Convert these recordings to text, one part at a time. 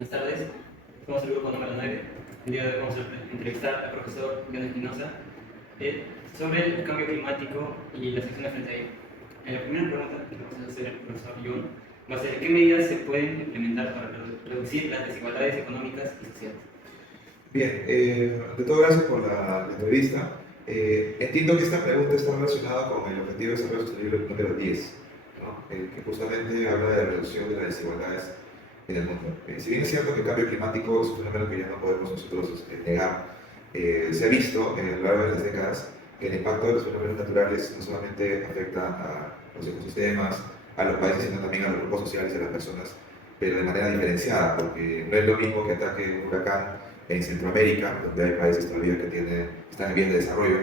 Buenas tardes, somos el grupo número 9. El día de hoy vamos a entrevistar al profesor John Espinosa sobre el cambio climático y las acciones frente a ello. La primera pregunta que vamos a hacer al profesor John va a ser: ¿qué medidas se pueden implementar para reducir las desigualdades económicas y sociales? Bien, de todo gracias por la entrevista. Entiendo que esta pregunta está relacionada con el Objetivo de Desarrollo Sostenible número 10, ¿no? Que justamente habla de la reducción de las desigualdades en el mundo. Si bien es cierto que el cambio climático es un fenómeno que ya no podemos nosotros negar, se ha visto a lo largo de las décadas que el impacto de los fenómenos naturales no solamente afecta a los ecosistemas, a los países, sino también a los grupos sociales y a las personas, pero de manera diferenciada, porque no es lo mismo que ataque un huracán en Centroamérica, donde hay países todavía que están en vías de desarrollo,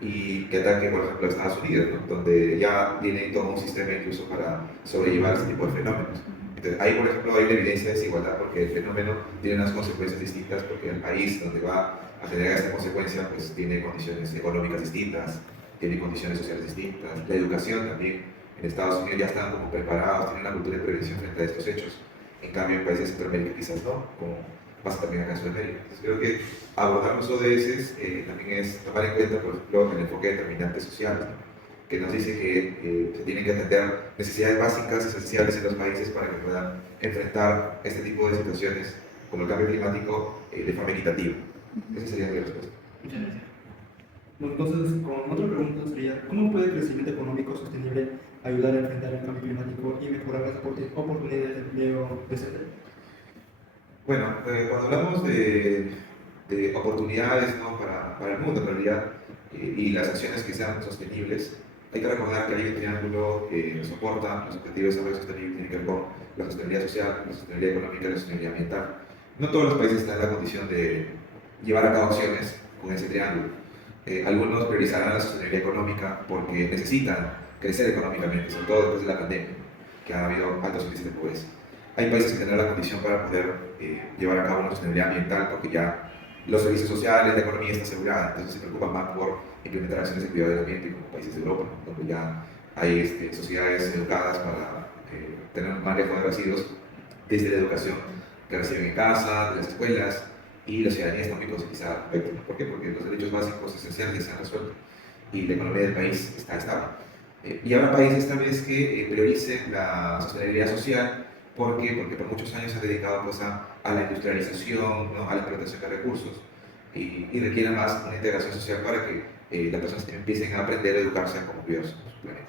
y que ataque, por ejemplo, a Estados Unidos, ¿no? Donde ya tiene todo un sistema incluso para sobrellevar este tipo de fenómenos. Entonces, ahí, por ejemplo, hay una evidencia de desigualdad, porque el fenómeno tiene unas consecuencias distintas, porque el país donde va a generar esta consecuencia pues, tiene condiciones económicas distintas, tiene condiciones sociales distintas, la educación también. En Estados Unidos ya están como preparados, tienen una cultura de prevención frente a estos hechos. En cambio, en países de Centroamérica quizás no, como pasa también acá en Sudamérica. Entonces creo que abordar los ODS también es tomar en cuenta, por ejemplo, el enfoque de determinantes sociales, ¿no? Que nos dice que se tienen que atender necesidades básicas, esenciales en los países para que puedan enfrentar este tipo de situaciones como el cambio climático de forma equitativa. Esa sería mi respuesta. Muchas gracias. Bueno, entonces, con otra pregunta sería, ¿cómo puede el crecimiento económico sostenible ayudar a enfrentar el cambio climático y mejorar las oportunidades de empleo decente? Bueno, cuando hablamos de oportunidades, ¿no? para el mundo en realidad y las acciones que sean sostenibles, hay que recordar que hay un triángulo que soporta los objetivos de desarrollo sostenible, tiene que ver con la sostenibilidad social, la sostenibilidad económica y la sostenibilidad ambiental. No todos los países están en la condición de llevar a cabo acciones con ese triángulo. Algunos priorizarán la sostenibilidad económica porque necesitan crecer económicamente, sobre todo después de la pandemia, que ha habido altos índices de pobreza. Hay países que tendrán la condición para poder llevar a cabo una sostenibilidad ambiental porque ya los servicios sociales, la economía está asegurada, entonces se preocupan más por implementar acciones de cuidado del ambiente como países de Europa, ¿no? Donde ya hay sociedades educadas para tener un manejo de residuos desde la educación que reciben en casa, de las escuelas, y la ciudadanía está muy concientizada al respecto. ¿Por qué? Porque los derechos básicos esenciales se han resuelto y la economía del país está estable. Y habrá países tal vez que prioricen la sostenibilidad social. ¿Por qué? Porque por muchos años se han dedicado pues, a la industrialización, ¿no? A la explotación de recursos y requieren más una integración social para que las personas empiecen a aprender a educarse a cómo cuidar su planeta.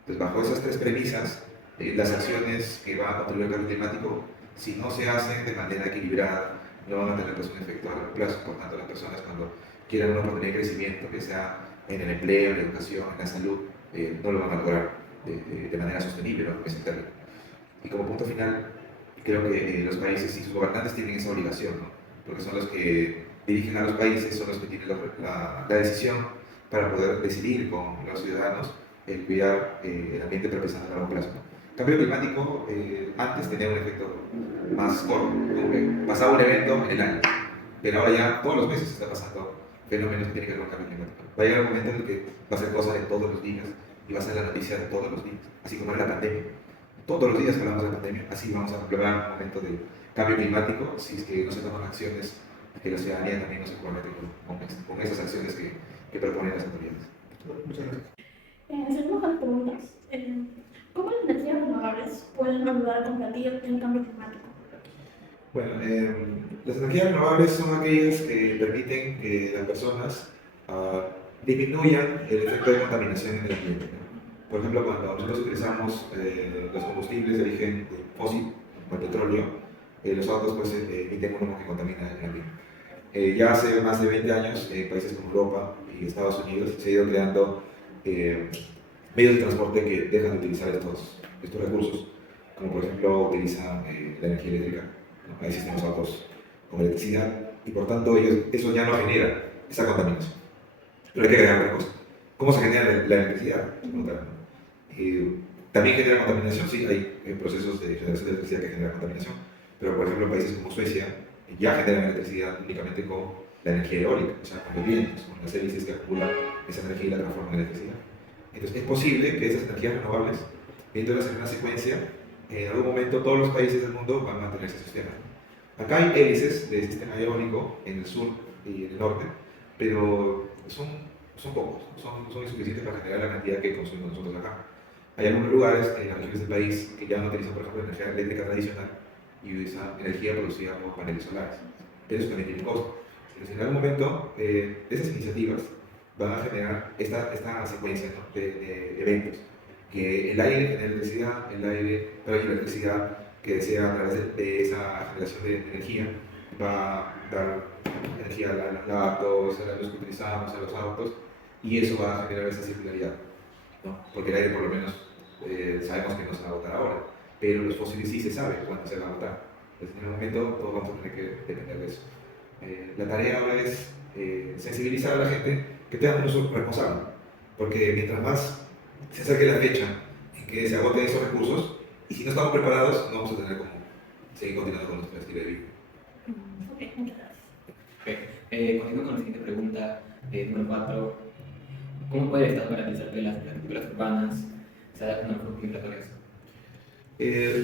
Entonces, bajo esas tres premisas, las acciones que van a contribuir al cambio climático, si no se hacen de manera equilibrada, no van a tener pues, un efecto a largo plazo. Por tanto, las personas cuando quieran una oportunidad de crecimiento, que sea en el empleo, en la educación, en la salud, no lo van a lograr de manera sostenible, ¿no? En ese término. Y como punto final, creo que los países y sus gobernantes tienen esa obligación, ¿no? Porque son los que dirigen a los países, son los que tienen la decisión para poder decidir con los ciudadanos el cuidar el ambiente, pero pensando a largo plazo, ¿no? El cambio climático antes tenía un efecto más corto, ¿no? Pasaba un evento en el año, pero ahora ya todos los meses está pasando fenómenos que tienen que ver con el cambio climático. Va a llegar un momento en el que va a ser cosa de todos los días y va a ser la noticia de todos los días, así como era la pandemia. Todos los días hablamos de la pandemia, así vamos a lograr un momento de cambio climático si es que no se toman acciones, que la ciudadanía también no se compromete con esas acciones que proponen las autoridades. Muchas gracias. Seguimos con las preguntas. ¿Cómo las energías renovables pueden ayudar a combatir el cambio climático? Bueno, las energías renovables son aquellas que permiten que las personas disminuyan el efecto de contaminación en el ambiente, ¿no? Por ejemplo, cuando nosotros utilizamos los combustibles de origen fósil, como el petróleo, los autos pues, emiten un humo que contamina el ambiente. Ya hace más de 20 años, en países como Europa y Estados Unidos se ha ido creando medios de transporte que dejan de utilizar estos recursos, como por ejemplo utilizan la energía eléctrica, ¿no? Hay sistemas autos con electricidad y por tanto eso ya no genera esa contaminación. Pero hay que agregar otra cosa. ¿Cómo se genera la electricidad? También genera contaminación, sí, hay procesos de generación de electricidad que generan contaminación, pero por ejemplo en países como Suecia ya generan electricidad únicamente con la energía eólica, o sea, con los vientos, con las hélices que acumulan esa energía y la transforman en electricidad. Entonces es posible que esas energías renovables, viéndolas en una secuencia, en algún momento todos los países del mundo van a tener ese sistema. Acá hay hélices del sistema eólico en el sur y en el norte, pero son pocos, son insuficientes para generar la cantidad que consumimos nosotros acá. Hay algunos lugares en las regiones del país que ya no utilizan, por ejemplo, energía eléctrica tradicional y utilizan energía producida por paneles solares. Pero eso también tiene costo. Entonces, en algún momento, esas iniciativas van a generar esta secuencia, ¿no?, de eventos. Que el aire genera electricidad, la electricidad que sea a través de esa generación de energía va a dar energía a los laptops, a la luz que utilizamos, a los autos, y eso va a generar esa circularidad, ¿no? Porque el aire por lo menos sabemos que no se va a agotar ahora, pero los fósiles sí se sabe cuándo se va a agotar. Entonces, en un momento todos vamos a tener que depender de eso. La tarea ahora es sensibilizar a la gente que tenga un uso responsable, porque mientras más se acerque la fecha en que se agoten esos recursos, y si no estamos preparados, no vamos a tener como seguir continuando con nuestro estilo de vida. Ok, muchas gracias. Continuando con la siguiente pregunta, número 4. ¿Cómo puede el Estado garantizar que las infraestructuras urbanas se adapten a los flujos migratorios?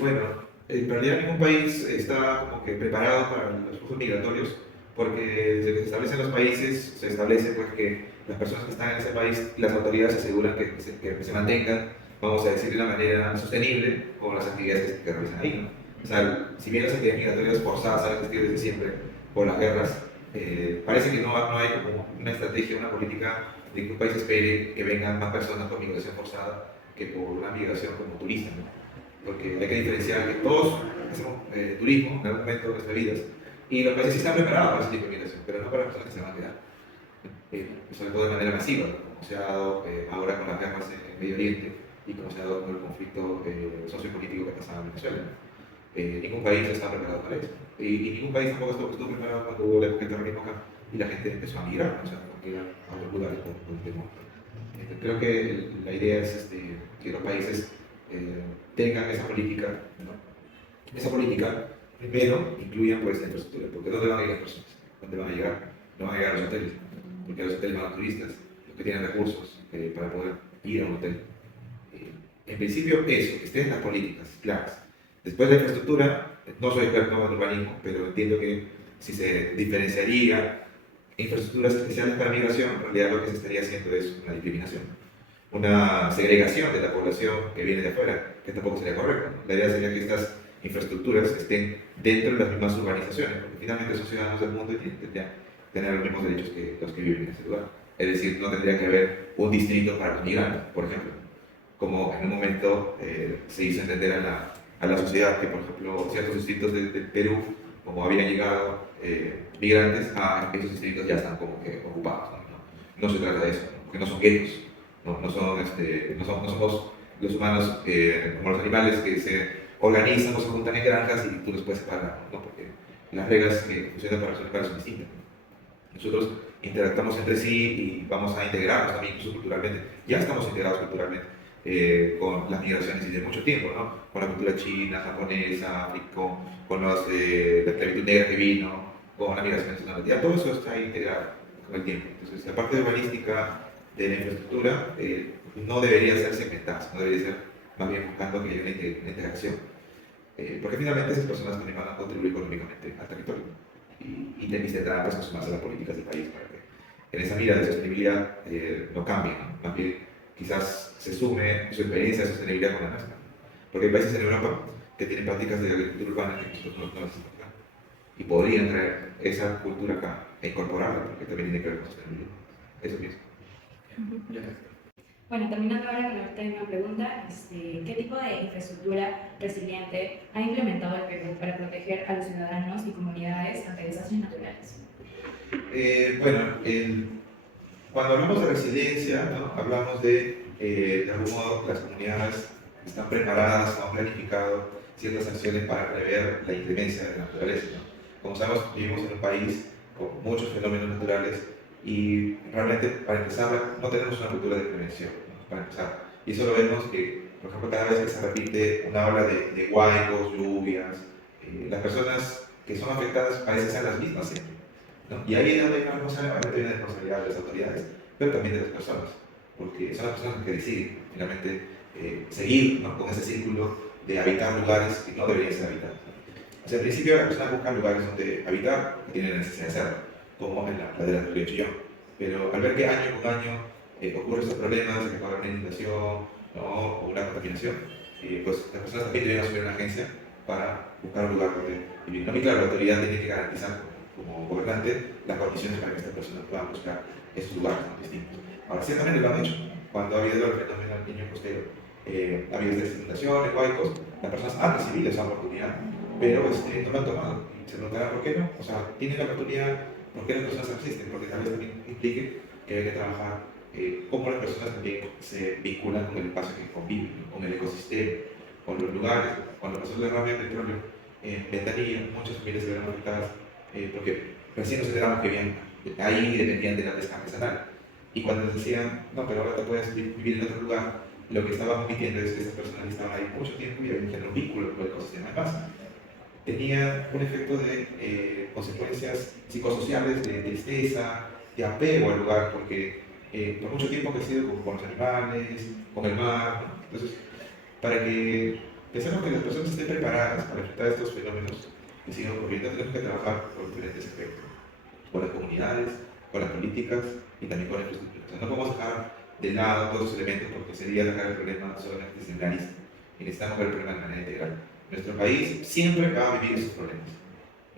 Bueno, en realidad ningún país está como que preparado para los flujos migratorios, porque desde que se establecen los países, se establece pues que las personas que están en ese país, las autoridades aseguran que se mantengan, vamos a decir, de una manera sostenible con las actividades que realizan ahí, ¿no? O sea, si bien las actividades migratorias forzadas han existido desde siempre por las guerras, parece que no hay como una estrategia, una política de que un país espere que vengan más personas por migración forzada que por una migración como turista, ¿no? Porque hay que diferenciar que todos hacemos turismo en algún momento de nuestras vidas, y los países sí están preparados para ese tipo de migración, pero no para las personas que se van a quedar. Sobre todo de manera masiva, como se ha dado ahora con las guerras en Medio Oriente y como se ha dado con el conflicto sociopolítico que pasaba en Venezuela. Ningún país está preparado para eso. Y ningún país tampoco estuvo preparado cuando hubo la época del terrorismo acá y la gente empezó a migrar, ¿no? O sea, a ir a otros lugares por el temor. Creo que la idea es que los países tengan esa política, ¿no? Esa política, primero, incluyan pues la infraestructura, porque ¿dónde van a ir las personas? ¿Dónde van a llegar? No van a llegar a los hoteles, porque a los hoteles van los turistas, los que tienen recursos para poder ir a un hotel. En principio, eso, que estén las políticas claras. Después la infraestructura, no soy experto en urbanismo, pero entiendo que si se diferenciaría infraestructuras especiales para migración, en realidad lo que se estaría haciendo es una discriminación, una segregación de la población que viene de afuera, que tampoco sería correcto, ¿no? La idea sería que estas infraestructuras estén dentro de las mismas urbanizaciones, porque finalmente son ciudadanos del mundo y tienen que tener los mismos derechos que los que viven en ese lugar. Es decir, no tendría que haber un distrito para los migrantes, por ejemplo, como en un momento se hizo entender a la sociedad que, por ejemplo, ciertos distritos de Perú, como habían llegado migrantes, esos distritos ya están como que ocupados, ¿no? No se trata de eso, ¿no? Porque no son guetos, no somos los humanos como los animales que se organizan o se juntan en granjas y tú los puedes separar, ¿no? Porque las reglas que funcionan para los animales son distintas. Nosotros interactuamos entre sí y vamos a integrarnos también incluso culturalmente. Ya estamos integrados culturalmente con las migraciones y de mucho tiempo, ¿no? Con la cultura china, japonesa, con la esclavitud negra que vino, con la migración nacional. Ya todo eso está integrado con el tiempo. Entonces, la parte urbanística de la infraestructura no debería ser segmentada, no debería ser más bien buscando que haya una integración. Porque finalmente esas personas también van a contribuir económicamente al territorio y tendrán pues, que sumarse a las políticas del país para que en esa mirada de sostenibilidad no cambien, ¿no? Más bien quizás se sume su experiencia de sostenibilidad con la nuestra. Porque hay países en Europa que tienen prácticas de agricultura urbana que nosotros no las estamos aplicando. Y podrían traer esa cultura acá e incorporarla, porque también tiene que ver con sostenibilidad. Eso mismo. Bueno, terminando ahora con la última pregunta, ¿qué tipo de infraestructura resiliente ha implementado el Perú para proteger a los ciudadanos y comunidades ante desastres naturales? Cuando hablamos de resiliencia, ¿no? Hablamos de algún modo, las comunidades están preparadas o han planificado ciertas acciones para prever la inclemencia de la naturaleza, ¿no? Como sabemos, vivimos en un país con muchos fenómenos naturales y realmente, para empezar, no tenemos una cultura de prevención, ¿no? Para empezar. Y eso lo vemos que, por ejemplo, cada vez que se repite una ola de huaicos, lluvias, las personas que son afectadas parecen ser las mismas siempre, ¿no? Y ahí viene donde hay una responsabilidad de las autoridades, pero también de las personas, porque son las personas que deciden finalmente seguir, ¿no? Con ese círculo de habitar lugares que no deberían ser habitados, ¿no? O sea, al principio las personas buscan lugares donde habitar y tienen la necesidad de hacerlo, como en la ladera del río Chillón. Pero al ver que año con año ocurren estos problemas, que puede haber una inundación, ¿no? O una contaminación, pues las personas también deben asumir una agencia para buscar un lugar donde vivir. No, y claro, la autoridad tiene que garantizar como gobernante las condiciones para que estas personas puedan buscar esos lugares, ¿no?, distintos. Ahora, ciertamente lo han hecho. Cuando ha habido el fenómeno del niño costero, ha habido estas inundaciones, huaicos, las personas han recibido esa oportunidad, pero no lo han tomado. Y se preguntarán por qué no. O sea, tienen la oportunidad, ¿por qué las personas resisten? Porque tal vez también implique que hay que trabajar cómo las personas también se vinculan con el espacio que conviven, ¿no?, con el ecosistema, con los lugares. Cuando pasó el derrame de petróleo en Ventanilla, muchas familias se vieron afectadas porque recién nos enteramos que vivían ahí, dependían de la pesca artesanal. Y cuando les decían, no, pero ahora te puedes vivir en otro lugar, lo que estaban omitiendo es que esas personas estaban ahí mucho tiempo y habían generado un vínculo con el ecosistema. Además, tenía un efecto de consecuencias psicosociales, de tristeza, de apego al lugar, porque por mucho tiempo he crecido con los animales, con el mar, ¿no? Entonces, para que pensemos que las personas estén preparadas para enfrentar estos fenómenos que siguen ocurriendo, tenemos que trabajar por diferentes aspectos, con las comunidades, con las políticas y también con la infraestructura. O sea, no podemos dejar de lado todos los elementos porque sería dejar el problema solamente centralista. Y necesitamos ver el problema de manera integral. Nuestro país siempre va a vivir esos problemas,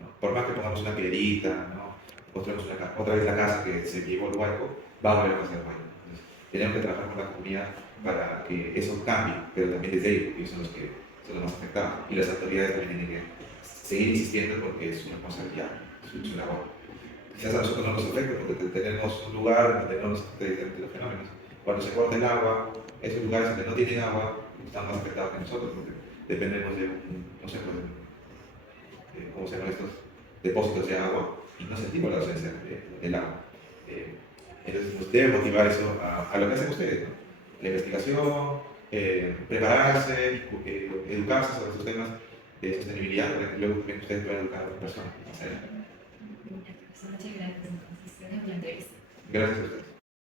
¿no? Por más que pongamos una piedrita, ¿no?, construimos otra vez la casa que se llevó el huaico, va a volver a pasar el huaico. Entonces, tenemos que trabajar con la comunidad para que eso cambie, pero también desde ellos, porque ellos son los que son los más afectados. Y las autoridades también tienen que seguir insistiendo porque es su responsabilidad, su labor. Quizás a nosotros no nos afecta porque tenemos un lugar donde no nos afecta de los fenómenos. Cuando se corta el agua, esos lugares donde no tienen agua están más afectados que nosotros porque dependemos de no sé, cómo se llaman estos depósitos de agua y no sentimos la ausencia del agua. Entonces nos debe motivar eso a lo que hacen ustedes, ¿no? La investigación, prepararse, educarse sobre estos temas de sostenibilidad, para que luego también ustedes puedan educar a otras personas. Muchas gracias. Entonces, gracias por la entrevista. Gracias a ustedes.